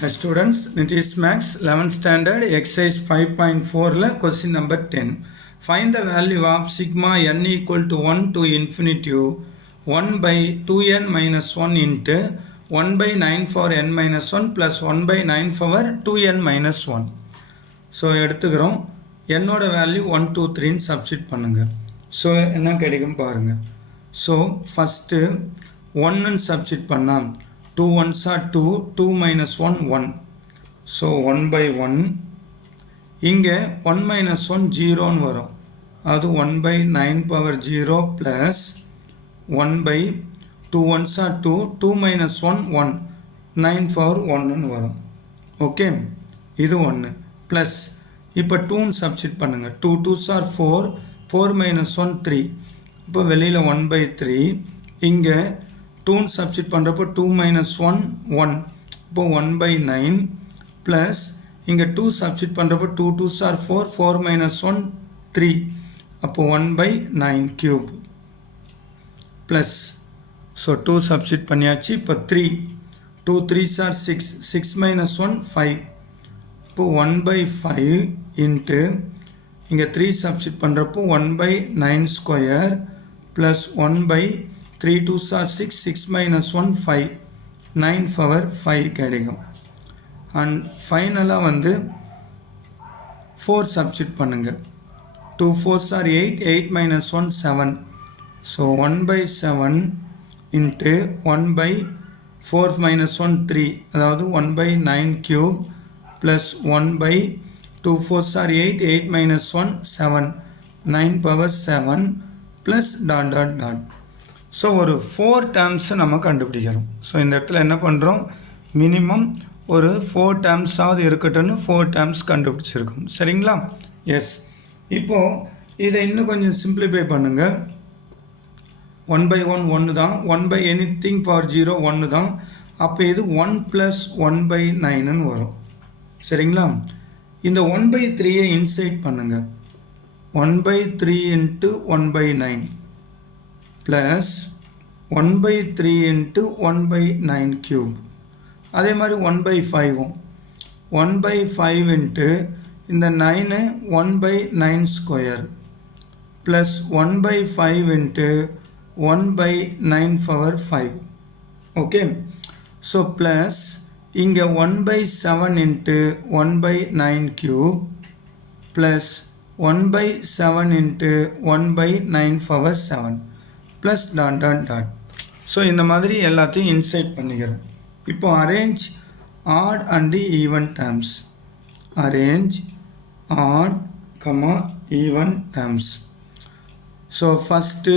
Hi students, Nitish Max 11th standard exercise 5.4 question number 10. Find the value of sigma n equal to 1 to infinity 1 by 2n minus 1 into 1 by 9 for n minus 1 plus 1 by 9 for 2n minus 1. So எடுத்துக்கிறோம் என்னோட value 1 2 3 substitute பண்ணுங்க. So என்ன கிடைக்கும் பாருங்க. So first 1 substitute பண்ணால் 2 ones are 2, 2 minus 1, 1. So 1 by 1. இங்கே 1 minus 1, 0 வரும். அது 1 by 9 power 0 plus 1 by 2 ones are 2, 2 minus 1, 1. 9 power 1 வரும். ஓகே, இது 1 plus இப்போ 2 சப்ஸ்டிட் பண்ணுங்க. 2 2s are 4, 4 minus 1, 3. இப்போ வெளியில் 1 by 3. இங்கே 2 சப்ஸ்டிட் பண்ணுறப்போ 2 minus 1, 1. இப்போ 1 by 9 plus இங்கே 2 சப்ஸ்டிட் பண்ணுறப்போ 2 2s are 4, 4 minus 1, 3. அப்போ 1 by 9 cube plus so 2 substitute பண்ணியாச்சு. இப்போ 3, 2 3s are 6, 6 minus 1, 5. இப்போ 1 by 5 into இங்கே 3 சப்ஸ்டிட் பண்ணுறப்போ 1 by 9 square plus 1 by 3 2s are 6, 6 minus 1, 5. 9 power 5 கிடைக்கும். அண்ட் ஃபைனலாக வந்து 4 சப்ஸ்டிட் பண்ணுங்க. 2 4s are 8, 8 minus 1, 7. So 1 by 7 into 1 by 4 minus 1, 3. அதாவது 1 by 9 cube plus 1 by 2 4s are 8, 8 minus 1, 7. 9 power 7 plus dot dot dot. So ஒரு 4 டேர்ம்ஸை நம்ம கண்டுபிடிக்கிறோம். So இந்த இடத்துல என்ன பண்ணுறோம், மினிமம் ஒரு 4 டேர்ம்ஸாவது இருக்கட்டும்னு 4 டேர்ம்ஸ் கண்டுபிடிச்சிருக்கோம். சரிங்களா? எஸ். இப்போது இதை இன்னும் கொஞ்சம் சிம்பிளிஃபை பண்ணுங்கள். 1 by 1 1 தான், 1 by anything for 0 1 தான். அப்போ இது 1 plus 1 by 9ன்னு வரும். சரிங்களா? இந்த 1 by 3யை இன்சைட் பண்ணுங்கள். 1 by 3 into 1 by 9 plus 1 by 3 into 1 by 9 cube. அதே மாதிரி 1 by 5 1 by 5 into இந்த 9 1 by 9 square plus 1 by 5 into 1 by 9 power 5. Okay, so plus இங்கே 1 by 7 into 1 by 9 cube plus 1 by 7 into 1 by 9 power 7 plus dot dot dot. So இந்த மாதிரி எல்லாத்தையும் inside பண்ணிக்கிறேன். இப்போ arrange odd and even terms. Arrange odd comma even terms. So first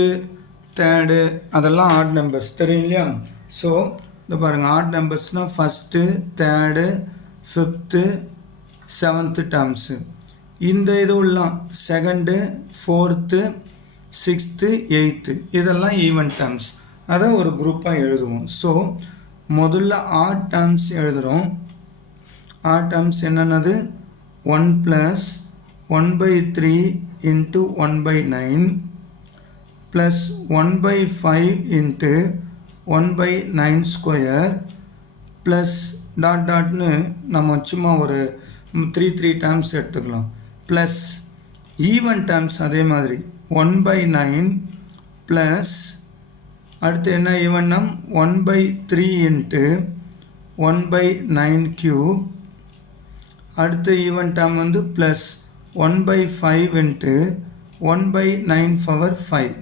third அதெல்லாம் odd numbers தெரியும் இல்லையா? So இந்த பாருங்கள், ஆட் நம்பர்ஸ்னால் first third fifth seventh terms. இந்த இதுவெல்லாம் செகண்டு ஃபோர்த்து சிக்ஸ்த்து எயித்து இதெல்லாம் ஈவன் டேர்ம்ஸ். அதை ஒரு குரூப்பாக எழுதுவோம். ஸோ முதல்ல ஆட் டேர்ம்ஸ் எழுதுகிறோம். ஆட் டேர்ம்ஸ் என்னென்னது? 1 plus 1 by 3 into 1 by 9 plus 1 by 5 into 1 by 9 square plus dot டாட்னு நம்ம சும்மா ஒரு 3 டேர்ம்ஸ் எடுத்துக்கலாம். ப்ளஸ் ஈவன் டேர்ம்ஸ் அதே மாதிரி 1 by 9 plus அடுத்து என்ன ஈவன் நம் 1 by 3 into 1 by 9 cube. அடுத்து ஈவன் டேர்ம் வந்து plus 1 by 5 into 1 by 9 power 5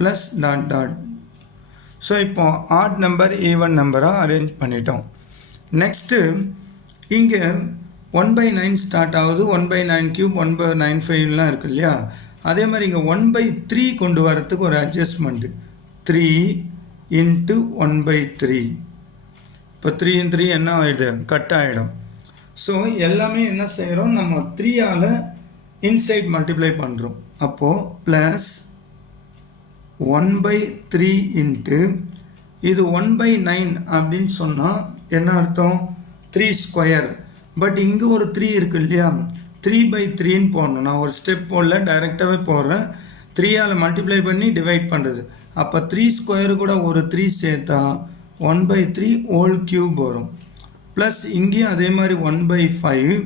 plus dot dot. So இப்போ ஆட் நம்பர் ஈவன் நம்பராக அரேஞ்ச் பண்ணிட்டோம். நெக்ஸ்ட்டு இங்கே 1 by 9 ஸ்டார்ட் ஆகுது, 1 by 9 cube 1 by 9 5லாம் இருக்கு இல்லையா? அதே மாதிரி இங்கே 1 by 3 கொண்டு வரத்துக்கு ஒரு அட்ஜஸ்ட்மெண்ட்டு. 3 into 1 by 3. இப்போ 3 in 3 என்ன ஆகிடும்? கட் ஆகிடும். ஸோ எல்லாமே என்ன செய்கிறோம், நம்ம 3ஆல் இன்சைட் மல்டிப்ளை பண்ணுறோம். அப்போது ப்ளஸ் 1 by 3 into இது 1 by 9 அப்படின்னு சொன்னால் என்ன அர்த்தம்? 3 ஸ்கொயர். பட் இங்கே ஒரு 3 இருக்கு இல்லையா? 3 by 3ன்னு போடணும். நான் ஒரு ஸ்டெப் போடல, டைரெக்டாகவே போடுறேன். 3ஆல் மல்டிப்ளை பண்ணி டிவைட் பண்ணுறது. அப்போ 3 ஸ்கொயரு கூட ஒரு 3 சேர்த்தா 1 by 3 ஹோல் கியூப் வரும். ப்ளஸ் இங்கேயும் அதே மாதிரி 1/5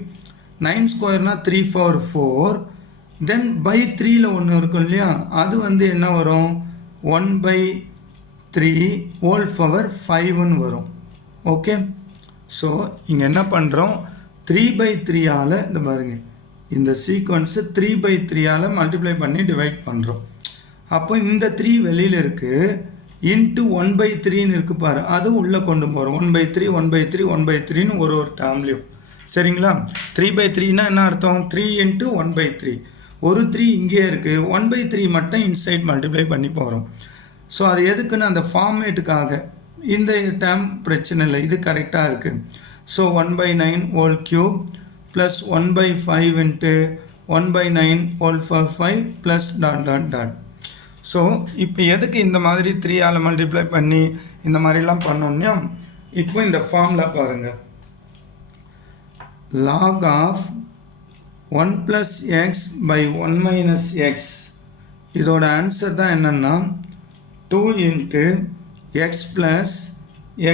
9 ஸ்கொயர்னால் 3/4 தென் பை 3ல் ஒன்று இருக்கும் இல்லையா அது வந்து என்ன வரும் 1/3 ஹோல் பவர் 5ன்னு வரும். ஓகே, ஸோ இங்கே என்ன பண்ணுறோம் 3/3ஆல் இந்த பாருங்க இந்த சீக்வன்ஸு 3/3ஆல் மல்டிப்ளை பண்ணி டிவைட் பண்ணுறோம். அப்போ இந்த 3 வெளியில் இருக்குது இன்ட்டு 1/3ன்னு இருக்குது பாரு அதுவும் உள்ளே கொண்டு போகிறோம் 1/3 1/3 1/3ன்னு ஒரு டேர்ம்லையும். சரிங்களா, 3/3னா என்ன அர்த்தம் 3 இன்ட்டு 1/3 ஒரு 3 இங்கே இருக்குது 1/3 மட்டும் இன்சைட் மல்டிப்ளை பண்ணி போகிறோம். ஸோ அது எதுக்குன்னு அந்த ஃபார்மேட்டுக்காக. இந்த டேர்ம் பிரச்சனை இல்லை, இது கரெக்டாக இருக்குது. So 1/9 whole cube plus 1/5 into 1/9 whole power 5 plus dot dot dot. So இப்போ எதுக்கு இந்த மாதிரி 3ஆல் மல்டிப்ளை பண்ணி இந்த மாதிரிலாம் பண்ணோம்னா இப்போ இந்த ஃபார்முலா பாருங்கள் log of 1 plus x by 1 minus x இதோட ஆன்சர் தான் என்னன்னா 2 into x plus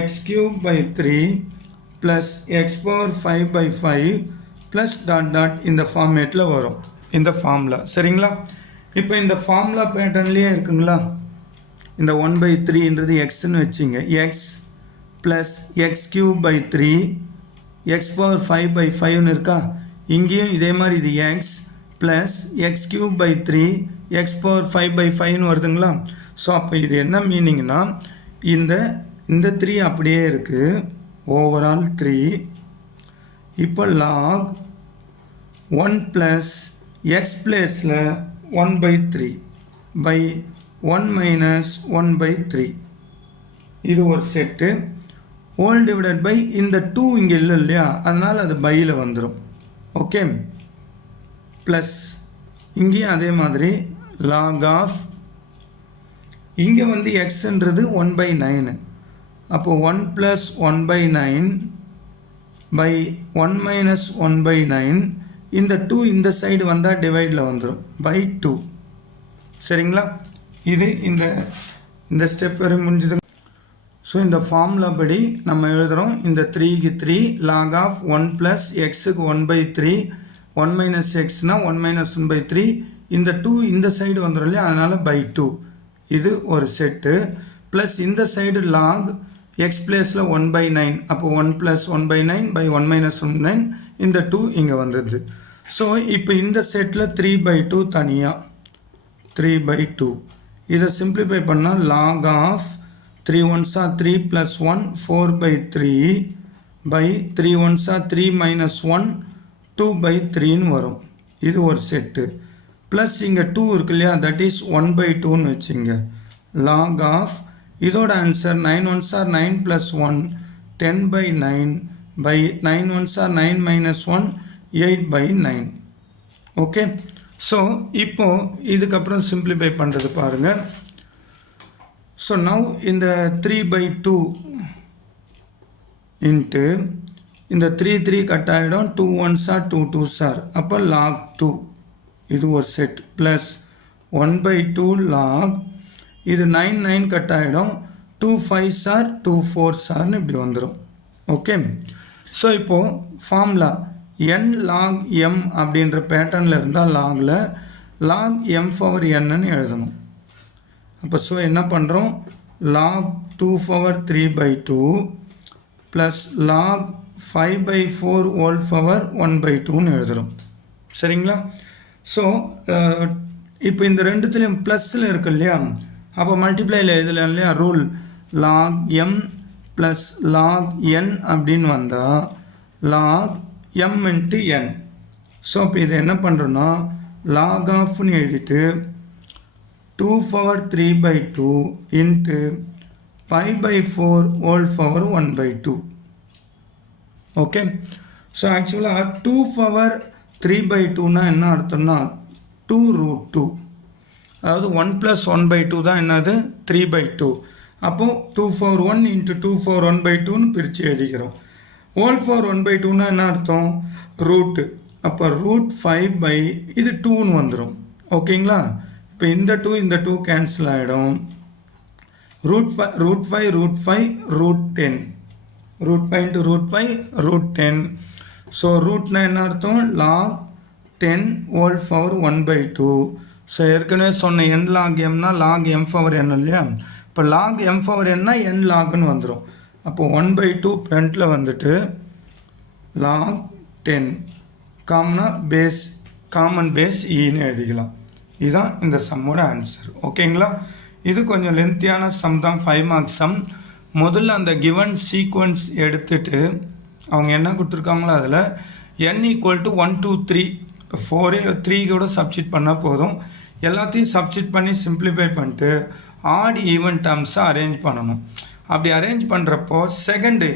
x cube by 3 plus x power 5 by 5 plus dot dot இந்த ஃபார்மேட்டில் வரும் இந்த ஃபார்முலா. சரிங்களா, இப்போ இந்த ஃபார்முலா பேட்டர்ன்லேயே இருக்குங்களா இந்த 1/3ன்றது எக்ஸ்ன்னு வச்சிங்க x plus x cube by 3 X power 5/5ன்னு இருக்கா இங்கேயும் இதே மாதிரி இது x plus x cube by 3 X power 5/5ன்னு வருதுங்களா. ஸோ அப்போ இது என்ன மீனிங்னா இந்த 3 அப்படியே இருக்குது ஓவரால் 3. இப்போ log 1 ப்ளஸ் எக்ஸ் பிளேஸில் 1/3 by 1 minus 1/3 இது ஒரு செட்டு ஹோல் டிவைடட் பை இந்த 2 இங்கே இல்லை இல்லையா அதனால் அது பையில் வந்துடும். ஓகே, ப்ளஸ் இங்கேயும் அதே மாதிரி log ஆஃப் இங்கே வந்து எக்ஸ்ன்றது 1/9 அப்போ 1 ப்ளஸ் 1/9 by 1 minus 1/9 இந்த 2 இந்த சைடு வந்தால் டிவைடில் வந்துடும் பை 2. சரிங்களா, இது இந்த ஸ்டெப் வரை முடிஞ்சது. ஸோ இந்த ஃபார்முலா படி நம்ம எழுதுகிறோம் இந்த 3க்கு 3 log ஆஃப் 1 ப்ளஸ் எக்ஸுக்கு 1/3 1 மைனஸ் எக்ஸ்னால் 1 மைனஸ் 1/3 இந்த 2 இந்த சைடு வந்துடும் இல்லையா அதனால் பை 2 இது ஒரு செட்டு. ப்ளஸ் இந்த சைடு log எக்ஸ் பிளேஸில் 1/9 அப்போ 1 ப்ளஸ் 1/9 பை 1 மைனஸ் 1/9 இந்த 2 இங்கே வந்துடுது. ஸோ இப்போ இந்த செட்டில் 3/2 தனியாக 3/2 இதை சிம்பிளிஃபை பண்ணால் log of 3 1s are 3 plus 1 4/3 by 3 1s are 3 minus 1 2/3ன்னு வரும். இது ஒரு செட்டு. ப்ளஸ் இங்கே 2 இருக்கு இல்லையா தட் இஸ் 1/2ன்னு வச்சுங்க. log ஆஃப் இதோட answer 9 1s are 9 plus 1 10/9 by 9 1s are 9 minus 1 8/9. Okay, so இப்போ இதுக்கப்புறம் சிம்பிளிஃபை பண்ணுறது பாருங்கள். ஸோ நவ் இந்த 3/2 இன்ட்டு இந்த 3 கட் ஆகிடும் 2 1s are 2 2s are அப்போ log 2 இது ஒரு செட் ப்ளஸ் 1/2 log இது 9 9 கட் ஆகிடும் 2 5s are 2 4s are இப்படி வந்துடும். ஓகே, ஸோ இப்போது ஃபார்முலா n log m அப்படின்ற பேட்டர்னில் இருந்தால் லாகில் log m பவர் nன்னு எழுதணும். அப்போ ஸோ என்ன பண்ணுறோம் log 2 power 3/2 plus log 5/4 whole power 1/2ன்னு எழுதுகிறோம். சரிங்களா, ஸோ இப்போ இந்த ரெண்டுத்துலேயும் ப்ளஸில் இருக்கு இல்லையா அப்போ மல்டிப்ளையில் இதில் இல்லையா rule log m plus log n அப்படின்னு வந்தால் log m into n. So இப்போ இதை என்ன பண்ணுறோன்னா log ஆஃப்னு எழுதிட்டு 2 power 3/2 into 5/4 whole power 1/2. Okay, so ஆக்சுவலாக 2 பவர் 3/2னா என்ன அர்த்தம்னா 2√2 அதாவது 1 + 1/2 தான் என்னது 3/2. அப்போது 2 பவர் 1 இன்ட்டு 2 பவர் 1/2ன்னு பிரித்து எழுதிக்கிறோம். ஹோல் பவர் 1/2னா என்ன அர்த்தம் ரூட்டு அப்போ √5 இது 2ன்னு வந்துடும். ஓகேங்களா, இப்போ இந்த 2 கேன்சல் ஆகிடும் √5 √5 √10 root pi into root pi root 10. So rootனா என்ன அர்த்தம் log 10 whole power 1 by 2. So ஏற்கனவே சொன்ன n log mனா log m power n இல்லையா, இப்போ log m power nனா n logன்னு வந்துடும். அப்போ 1 by 2 ஃப்ரண்ட்டில் வந்துட்டு log 10 காமன் பேஸ் ஈன்னு எழுதிக்கலாம். இதுதான் இந்த சம்மோட ஆன்சர். ஓகேங்களா, இது கொஞ்சம் லென்த்தியான சம் தான், 5 மார்க்ஸ் சம். முதல்ல அந்த கிவன் சீக்வன்ஸ் எடுத்துட்டு அவங்க என்ன கொடுத்துருக்காங்களோ அதில் n ஈக்குவல் டு 1 2 3 4 3 கூட சப்ஸ்டிட் பண்ணால் போதும். எல்லாத்தையும் சப்ஸ்டிட் பண்ணி சிம்பிளிஃபை பண்ணிட்டு ஆட் ஈவன் டேர்ம்ஸை அரேஞ்ச் பண்ணணும். அப்படி அரேஞ்ச் பண்ணுறப்போ செகண்டு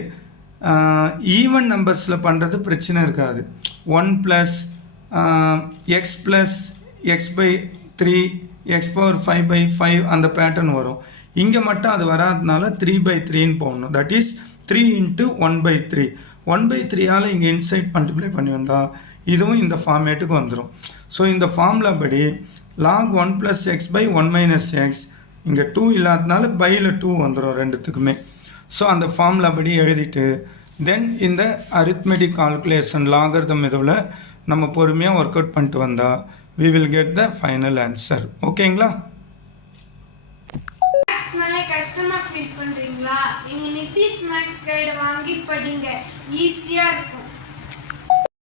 ஈவன் நம்பர்ஸில் பண்ணுறது பிரச்சனை இருக்காது. 1 plus X plus X by 3 X power 5 by 5 அந்த பேட்டர்ன் வரும். இங்கே மட்டும் அது வராதனால 3 by 3ன்னு போடணும். That is 3 into 1 by 3. 1 by 3ஆல் இங்கே இன்சைட் மல்டிப்ளை பண்ணி வந்தால் இதுவும் இந்த ஃபார்மேட்டுக்கு வந்துடும். ஸோ இந்த ஃபார்முலா படி log 1 plus x by 1 minus x, இங்கே 2 இல்லாதனால பையில் 2 வந்துடும் ரெண்டுத்துக்குமே. ஸோ அந்த ஃபார்முலா படி எழுதிட்டு தென் இந்த அரித்மெட்டிக் கால்குலேஷன் லாகர்தம் இதுவில் நம்ம பொறுமையாக ஒர்க் அவுட் பண்ணிட்டு வந்தால் we will get the final answer. ஓகேங்களா, கஷ்டமா ஃபீல் பண்றீங்களா? எங்க நிதிஷ் மேக்ஸ் கைடு வாங்கி படிங்க, ஈஸியா இருக்கும்.